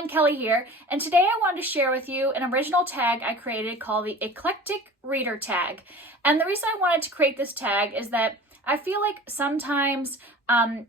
everyone, Kelly here, and today I wanted to share with you an original tag I created called the Eclectic Reader Tag. And the reason I wanted to create this tag is that I feel like sometimes on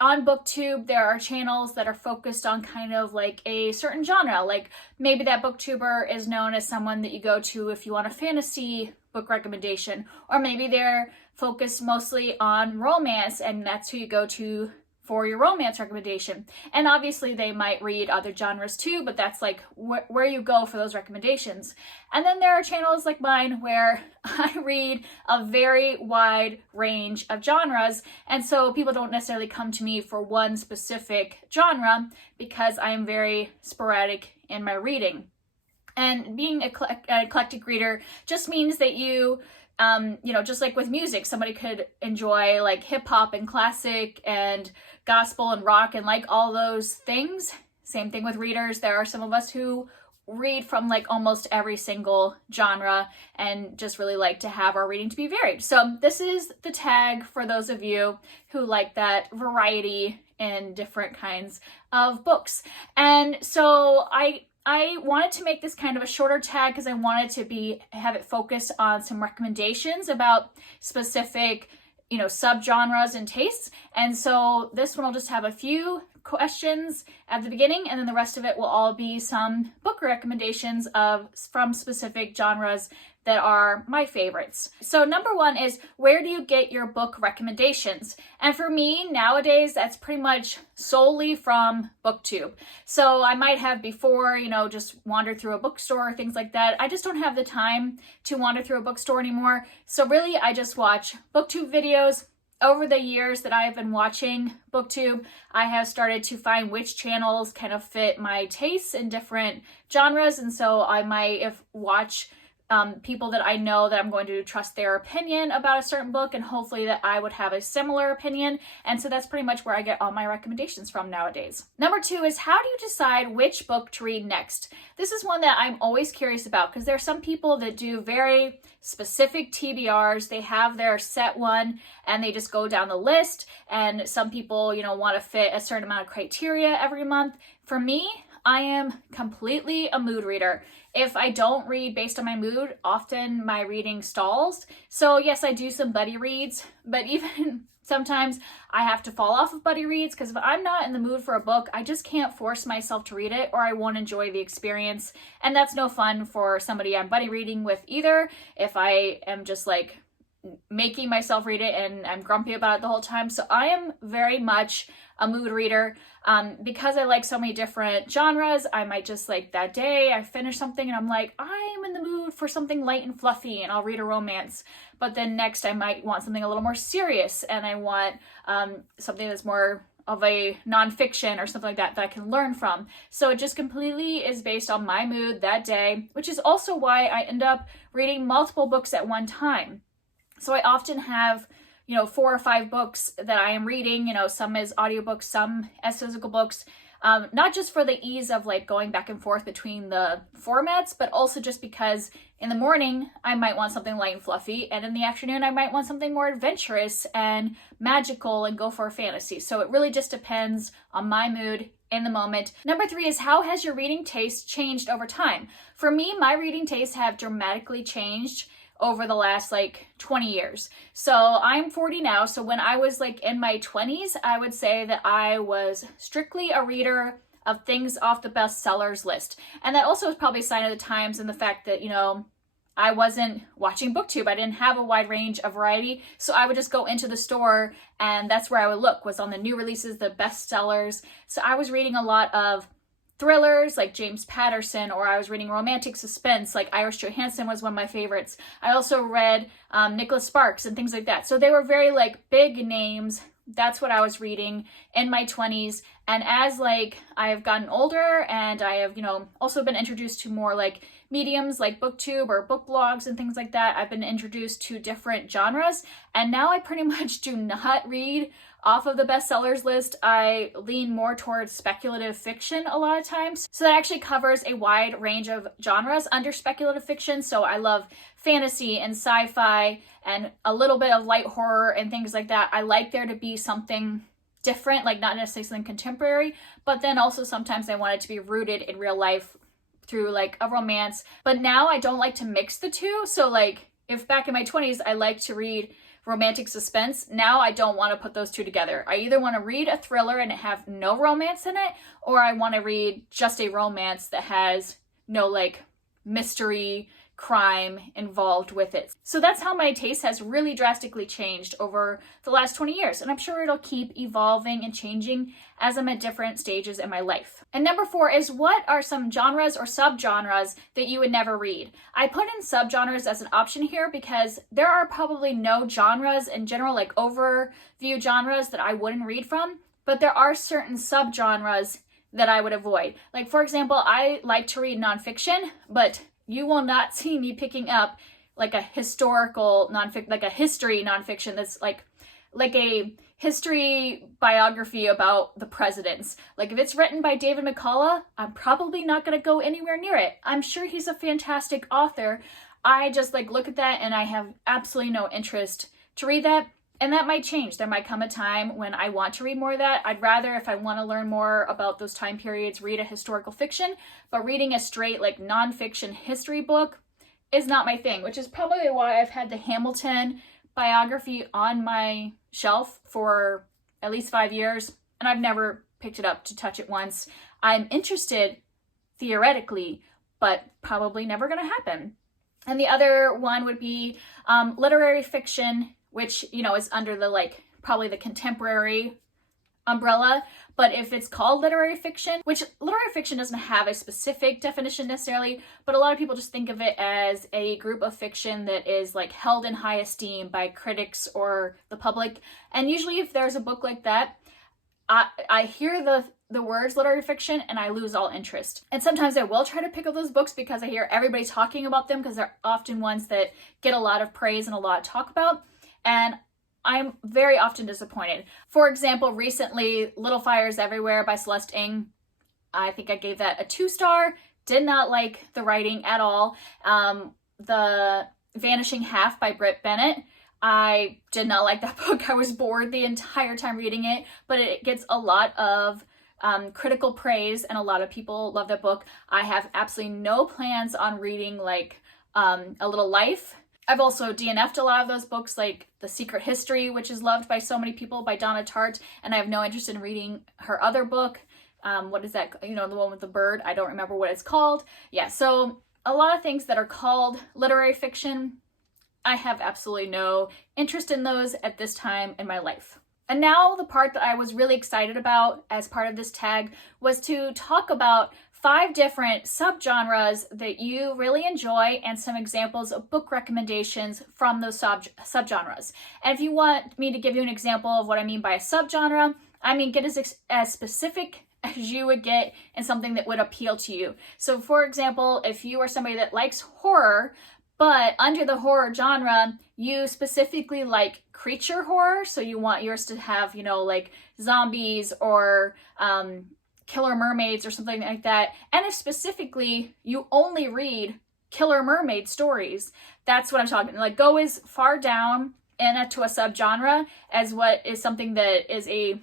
BookTube there are channels that are focused on kind of like a certain genre, like maybe that Booktuber is known as someone that you go to if you want a fantasy book recommendation, or maybe they're focused mostly on romance and that's who you go to for your romance recommendation. And obviously they might read other genres too, but that's like where you go for those recommendations. And then there are channels like mine where I read a very wide range of genres, and so people don't necessarily come to me for one specific genre because I am very sporadic in my reading. And being an eclectic reader just means that you just like with music, somebody could enjoy like hip hop and classic and gospel and rock and like all those things. Same thing with readers. There are some of us who read from like almost every single genre and just really like to have our reading to be varied. So this is the tag for those of you who like that variety in different kinds of books. And so I wanted to make this kind of a shorter tag because I wanted to have it focus on some recommendations about specific, subgenres and tastes. And so this one will just have a few questions at the beginning, and then the rest of it will all be some book recommendations from specific genres that are my favorites. So number one is, where do you get your book recommendations? And for me nowadays, that's pretty much solely from BookTube. So I might have before, just wandered through a bookstore, things like that. I just don't have the time to wander through a bookstore anymore. So really I just watch BookTube videos. Over the years that I have been watching BookTube, I have started to find which channels kind of fit my tastes in different genres. And so I might watch people that I know that I'm going to trust their opinion about a certain book, and hopefully that I would have a similar opinion. And so that's pretty much where I get all my recommendations from nowadays. Number two is, how do you decide which book to read next? This is one that I'm always curious about because there are some people that do very specific TBRs. They have their set one and they just go down the list. And some people, want to fit a certain amount of criteria every month. For me, I am completely a mood reader. If I don't read based on my mood, often my reading stalls. So yes, I do some buddy reads, but even sometimes I have to fall off of buddy reads because if I'm not in the mood for a book, I just can't force myself to read it or I won't enjoy the experience. And that's no fun for somebody I'm buddy reading with either. If I am just like making myself read it and I'm grumpy about it the whole time. So I am very much a mood reader. Because I like so many different genres, I might just like that day I finish something and I'm like, I'm in the mood for something light and fluffy and I'll read a romance. But then next I might want something a little more serious and I want something that's more of a nonfiction or something like that I can learn from. So it just completely is based on my mood that day, which is also why I end up reading multiple books at one time. So I often have 4 or 5 books that I am reading, some as audiobooks, some as physical books, not just for the ease of like going back and forth between the formats, but also just because in the morning I might want something light and fluffy, and in the afternoon I might want something more adventurous and magical and go for a fantasy. So it really just depends on my mood in the moment. Number 3 is, how has your reading taste changed over time? For me, my reading tastes have dramatically changed over the last 20 years. So I'm 40 now. So when I was in my 20s, I would say that I was strictly a reader of things off the bestsellers list. And that also was probably a sign of the times and the fact that, I wasn't watching BookTube. I didn't have a wide range of variety. So I would just go into the store and that's where I would look, was on the new releases, the bestsellers. So I was reading a lot of thrillers like James Patterson, or I was reading romantic suspense like Iris Johansen was one of my favorites. I also read Nicholas Sparks and things like that. So they were very big names. That's what I was reading in my 20s. And as I have gotten older and I have, also been introduced to more mediums like BookTube or book blogs and things like that, I've been introduced to different genres. And now I pretty much do not read off of the bestsellers list. I lean more towards speculative fiction a lot of times. So that actually covers a wide range of genres under speculative fiction. So I love fantasy and sci-fi and a little bit of light horror and things like that. I like there to be something different, like not necessarily something contemporary, but then also sometimes I want it to be rooted in real life through like a romance. But now I don't like to mix the two. So like if back in my 20s I liked to read romantic suspense, now I don't want to put those two together. I either want to read a thriller and have no romance in it, or I want to read just a romance that has no like mystery, crime involved with it. So that's how my taste has really drastically changed over the last 20 years. And I'm sure it'll keep evolving and changing as I'm at different stages in my life. And number 4 is, what are some genres or subgenres that you would never read? I put in subgenres as an option here because there are probably no genres in general, like overview genres, that I wouldn't read from, but there are certain subgenres that I would avoid. Like for example, I like to read nonfiction, but you will not see me picking up like a historical nonfiction, like a history nonfiction that's like a history biography about the presidents. Like if it's written by David McCullough, I'm probably not going to go anywhere near it. I'm sure he's a fantastic author. I just like look at that and I have absolutely no interest to read that. And that might change. There might come a time when I want to read more of that. I'd rather, if I want to learn more about those time periods, read a historical fiction, but reading a straight like nonfiction history book is not my thing, which is probably why I've had the Hamilton biography on my shelf for at least 5 years, and I've never picked it up to touch it once. I'm interested theoretically, but probably never going to happen. And the other one would be literary fiction, which, you know, is under the like probably the contemporary umbrella. But if it's called literary fiction, which literary fiction doesn't have a specific definition necessarily, but a lot of people just think of it as a group of fiction that is like held in high esteem by critics or the public. And usually if there's a book like that, I hear the words literary fiction and I lose all interest. And sometimes I will try to pick up those books because I hear everybody talking about them, because they're often ones that get a lot of praise and a lot of talk about. And I'm very often disappointed. For example, recently, Little Fires Everywhere by Celeste Ng. I think I gave that a 2-star. Did not like the writing at all. The Vanishing Half by Britt Bennett. I did not like that book. I was bored the entire time reading it, but it gets a lot of critical praise and a lot of people love that book. I have absolutely no plans on reading like A Little Life. I've also DNF'd a lot of those books, like The Secret History, which is loved by so many people, by Donna Tartt, and I have no interest in reading her other book. What is that? You know, the one with the bird. I don't remember what it's called. Yeah, so a lot of things that are called literary fiction, I have absolutely no interest in those at this time in my life. And now the part that I was really excited about as part of this tag was to talk about 5 different subgenres that you really enjoy and some examples of book recommendations from those subgenres. And if you want me to give you an example of what I mean by a subgenre, I mean get as specific as you would get in something that would appeal to you. So for example, if you are somebody that likes horror, but under the horror genre, you specifically like creature horror, so you want yours to have, you know, like zombies or killer mermaids or something like that. And if specifically you only read killer mermaid stories, that's what I'm talking. Like go as far down into a subgenre as what is something that is a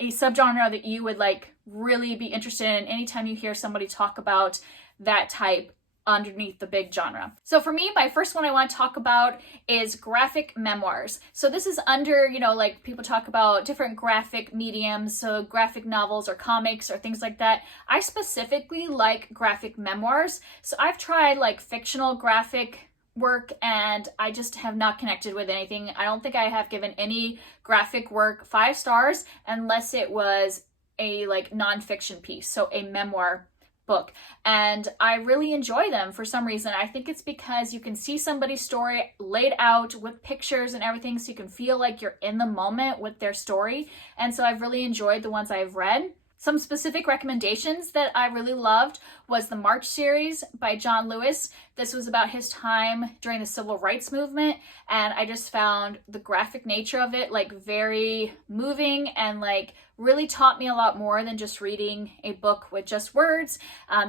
subgenre that you would like really be interested in anytime you hear somebody talk about that type underneath the big genre. So for me, my first one I want to talk about is graphic memoirs. So this is under, you know, like people talk about different graphic mediums, so graphic novels or comics or things like that. I specifically like graphic memoirs. So I've tried like fictional graphic work and I just have not connected with anything. I don't think I have given any graphic work 5 stars unless it was a like nonfiction piece, so a memoir book, and I really enjoy them for some reason. I think it's because you can see somebody's story laid out with pictures and everything, so you can feel like you're in the moment with their story, and so I've really enjoyed the ones I've read. Some specific recommendations that I really loved was the March series by John Lewis. This was about his time during the civil rights movement, and I just found the graphic nature of it like very moving and like really taught me a lot more than just reading a book with just words,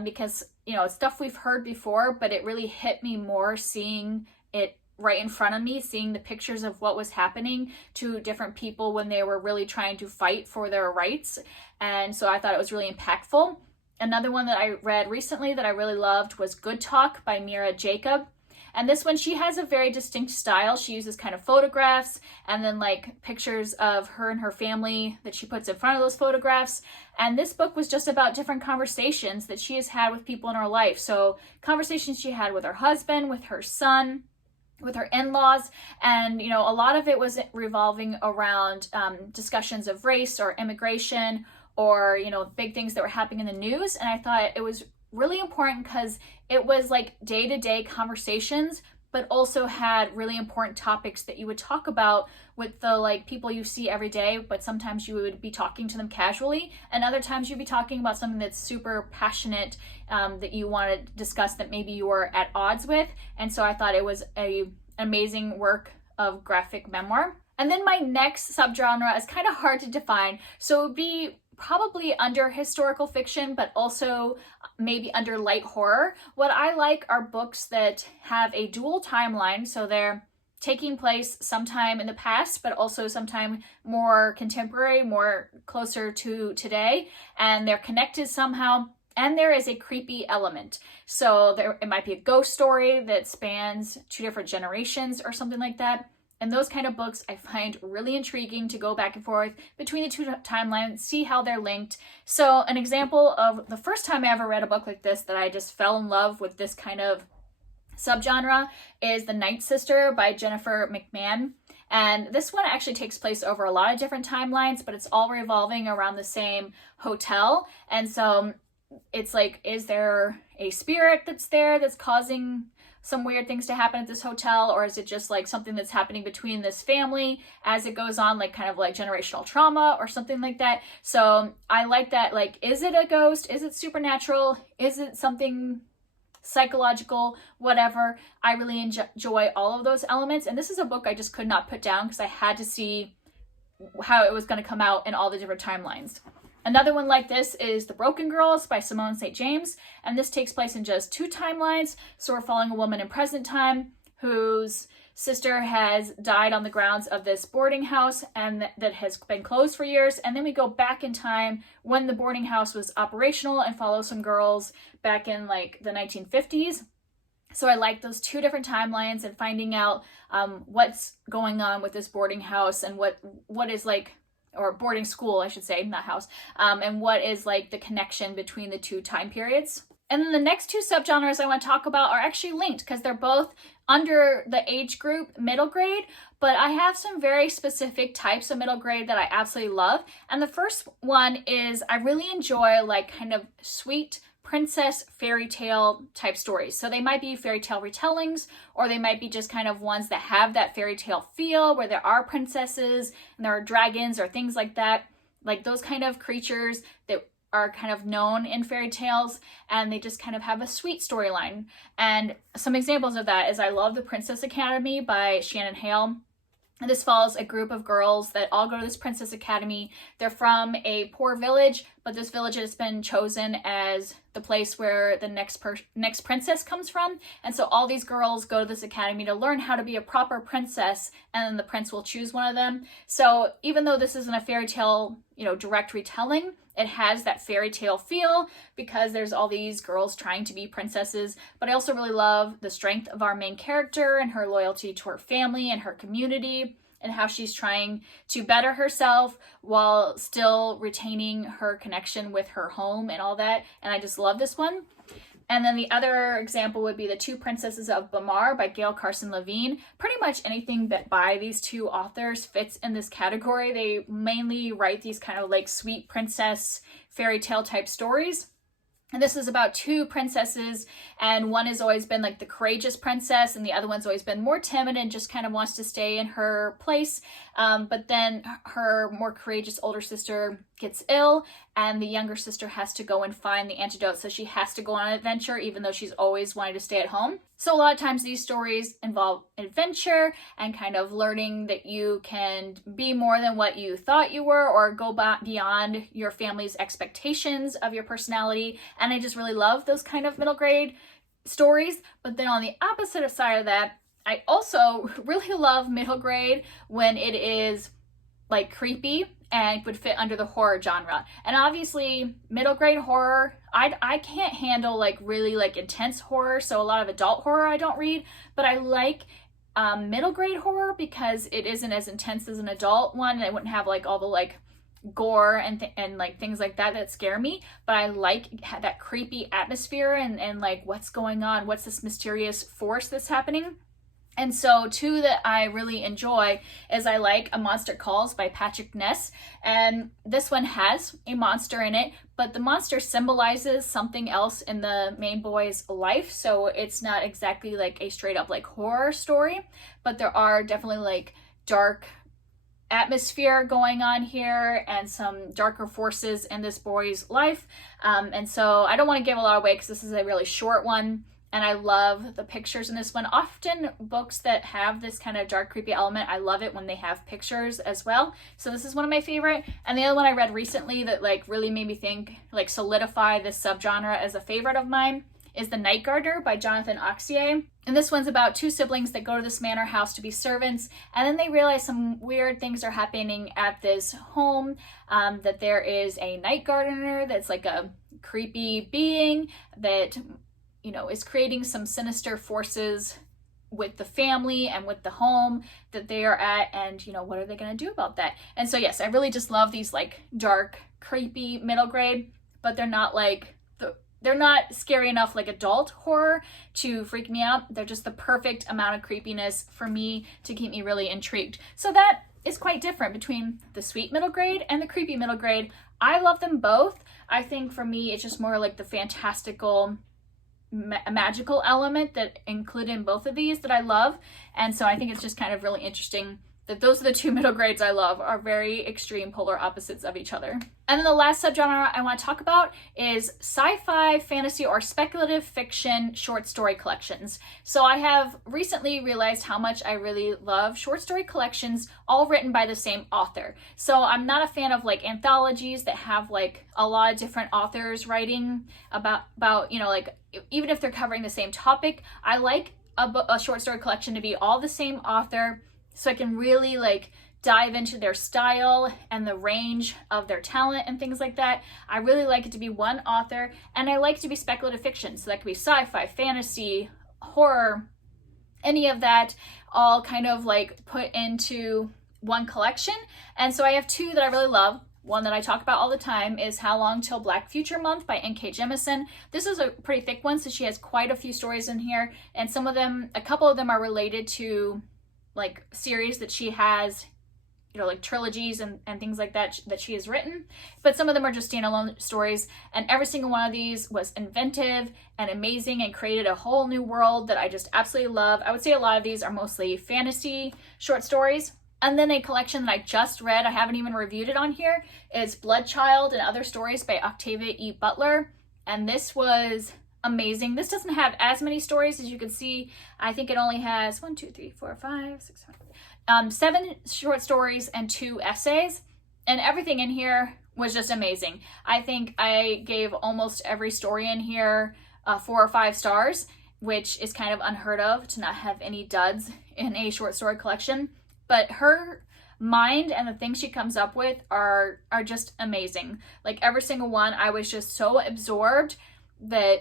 because, you know, it's stuff we've heard before, but it really hit me more seeing it right in front of me, seeing the pictures of what was happening to different people when they were really trying to fight for their rights. And so I thought it was really impactful. Another one that I read recently that I really loved was Good Talk by Mira Jacob. And this one, she has a very distinct style. She uses kind of photographs and then like pictures of her and her family that she puts in front of those photographs. And this book was just about different conversations that she has had with people in her life. So conversations she had with her husband, with her son, with her in-laws, and a lot of it was revolving around discussions of race or immigration or big things that were happening in the news. And I thought it was really important because it was like day-to-day conversations, but also had really important topics that you would talk about with the like people you see every day, but sometimes you would be talking to them casually, and other times you'd be talking about something that's super passionate that you want to discuss that maybe you were at odds with. And so I thought it was an amazing work of graphic memoir. And then my next subgenre is kind of hard to define, so it would be probably under historical fiction, but also maybe under light horror. What I like are books that have a dual timeline, so they're taking place sometime in the past, but also sometime more contemporary, more closer to today, and they're connected somehow, and there is a creepy element. So it might be a ghost story that spans 2 different generations or something like that. And those kind of books I find really intriguing to go back and forth between the 2 timelines, see how they're linked. So an example of the first time I ever read a book like this that I just fell in love with this kind of subgenre is The Night Sister by Jennifer McMahon. And this one actually takes place over a lot of different timelines, but it's all revolving around the same hotel. And so it's like, is there a spirit that's there that's causing some weird things to happen at this hotel, or is it just like something that's happening between this family as it goes on, like kind of like generational trauma or something like that? So I like that. Like, is it a ghost? Is it supernatural? Is it something psychological? Whatever. I really enjoy all of those elements. And this is a book I just could not put down because I had to see how it was going to come out in all the different timelines. Another one like this is The Broken Girls by Simone St. James, and this takes place in just 2 timelines. So we're following a woman in present time whose sister has died on the grounds of this boarding house and that has been closed for years. And then we go back in time when the boarding house was operational and follow some girls back in like the 1950s. So I like those 2 different timelines and finding out what's going on with this boarding house and what is like, or boarding school, I should say, not house, and what is like the connection between the 2 time periods. And then the next 2 subgenres I want to talk about are actually linked because they're both under the age group middle grade, but I have some very specific types of middle grade that I absolutely love. And the first one is I really enjoy like kind of sweet princess fairy tale type stories. So they might be fairy tale retellings, or they might be just kind of ones that have that fairy tale feel where there are princesses and there are dragons or things like that, like those kind of creatures that are kind of known in fairy tales, and they just kind of have a sweet storyline. And some examples of that is I love The Princess Academy by Shannon Hale. And this follows a group of girls that all go to this Princess Academy. They're from a poor village, but this village has been chosen as the place where the next princess comes from. And so all these girls go to this academy to learn how to be a proper princess, and then the prince will choose one of them. So even though this isn't a fairy tale, direct retelling, it has that fairy tale feel because there's all these girls trying to be princesses. But I also really love the strength of our main character and her loyalty to her family and her community, and how she's trying to better herself while still retaining her connection with her home and all that. And I just love this one. And then the other example would be The Two Princesses of Bamar by Gail Carson Levine. Pretty much anything that by these 2 authors fits in this category. They mainly write these kind of like sweet princess fairy tale type stories. And this is about 2 princesses, and one has always been like the courageous princess, and the other one's always been more timid and just kind of wants to stay in her place. But then her more courageous older sister gets ill, and the younger sister has to go and find the antidote. So she has to go on an adventure, even though she's always wanted to stay at home. So a lot of times these stories involve adventure and kind of learning that you can be more than what you thought you were, or go beyond your family's expectations of your personality. And I just really love those kind of middle grade stories. But then on the opposite side of that, I also really love middle grade when it is like creepy and would fit under the horror genre. And obviously middle grade horror, I can't handle like really like intense horror, so a lot of adult horror I don't read, but I like middle grade horror because it isn't as intense as an adult one, and it wouldn't have like all the like gore and like things like that scare me, but I like that creepy atmosphere and like what's going on, what's this mysterious force that's happening. And so two that I really enjoy is I like A Monster Calls by Patrick Ness, and this one has a monster in it, but the monster symbolizes something else in the main boy's life, so it's not exactly like a straight up like horror story, but there are definitely like dark atmosphere going on here and some darker forces in this boy's life. And so I don't want to give a lot away because this is a really short one. And I love the pictures in this one. Often books that have this kind of dark, creepy element, I love it when they have pictures as well. So this is one of my favorite. And the other one I read recently that like really made me think, like solidify this subgenre as a favorite of mine is The Night Gardener by Jonathan Auxier. And this one's about two siblings that go to this manor house to be servants, and then they realize some weird things are happening at this home, that there is a night gardener that's like a creepy being that, you know, is creating some sinister forces with the family and with the home that they are at, and, you know, what are they going to do about that? And so, yes, I really just love these like dark, creepy middle grade, but they're not like they're not scary enough like adult horror to freak me out. They're just the perfect amount of creepiness for me to keep me really intrigued. So that is quite different between the sweet middle grade and the creepy middle grade. I love them both. I think for me, it's just more like the fantastical, magical element that included in both of these that I love. And so I think it's just kind of really interesting that those are the two middle grades I love, are very extreme polar opposites of each other. And then the last subgenre I want to talk about is sci-fi, fantasy, or speculative fiction short story collections. So I have recently realized how much I really love short story collections, all written by the same author. So I'm not a fan of like anthologies that have like a lot of different authors writing about you know, like even if they're covering the same topic. I like a short story collection to be all the same author, so I can really like dive into their style and the range of their talent and things like that. I really like it to be one author, and I like it to be speculative fiction. So that could be sci-fi, fantasy, horror, any of that, all kind of like put into one collection. And so I have two that I really love. One that I talk about all the time is How Long Till Black Future Month by N.K. Jemisin. This is a pretty thick one, so she has quite a few stories in here, and a couple of them are related to like series that she has, you know, like trilogies and things like that that she has written, but some of them are just standalone stories, and every single one of these was inventive and amazing and created a whole new world that I just absolutely love. I would say a lot of these are mostly fantasy short stories. And then a collection that I just read, I haven't even reviewed it on here, is Bloodchild and Other Stories by Octavia E. Butler, and this was amazing. This doesn't have as many stories as you can see. I think it only has 7 short stories and 2 essays, and everything in here was just amazing. I think I gave almost every story in here 4 or 5 stars, which is kind of unheard of to not have any duds in a short story collection. But her mind and the things she comes up with are just amazing. Like every single one, I was just so absorbed that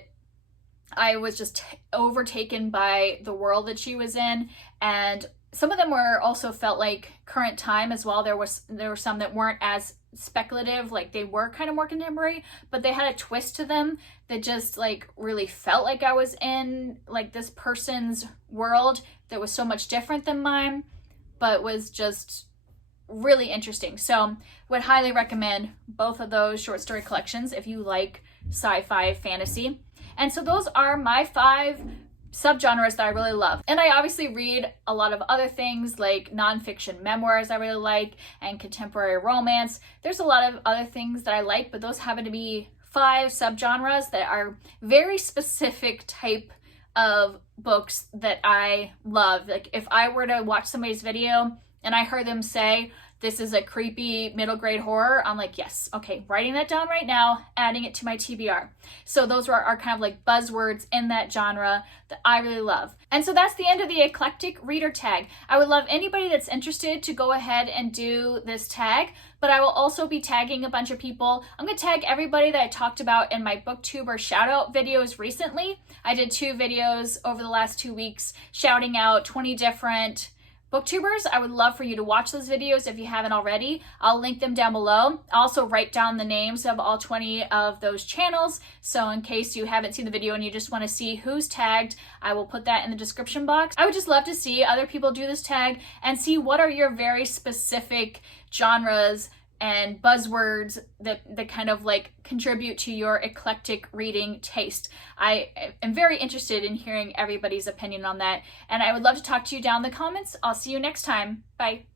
I was just overtaken by the world that she was in, and some of them were also felt like current time as well. There were some that weren't as speculative, like they were kind of more contemporary, but they had a twist to them that just like really felt like I was in like this person's world that was so much different than mine, but was just really interesting. So would highly recommend both of those short story collections if you like sci-fi fantasy. And so those are my 5 subgenres that I really love. And I obviously read a lot of other things like nonfiction memoirs I really like, and contemporary romance. There's a lot of other things that I like, but those happen to be 5 subgenres that are very specific type of books that I love. Like if I were to watch somebody's video and I heard them say this is a creepy middle grade horror, I'm like, yes, okay, writing that down right now, adding it to my TBR. So those are kind of like buzzwords in that genre that I really love. And so that's the end of the eclectic reader tag. I would love anybody that's interested to go ahead and do this tag, but I will also be tagging a bunch of people. I'm going to tag everybody that I talked about in my Booktuber shoutout videos recently. I did 2 videos over the last 2 weeks shouting out 20 different Booktubers. I would love for you to watch those videos if you haven't already. I'll link them down below. I'll also write down the names of all 20 of those channels. So in case you haven't seen the video and you just want to see who's tagged, I will put that in the description box. I would just love to see other people do this tag and see what are your very specific genres and buzzwords that kind of like contribute to your eclectic reading taste. I am very interested in hearing everybody's opinion on that, and I would love to talk to you down in the comments. I'll see you next time. Bye.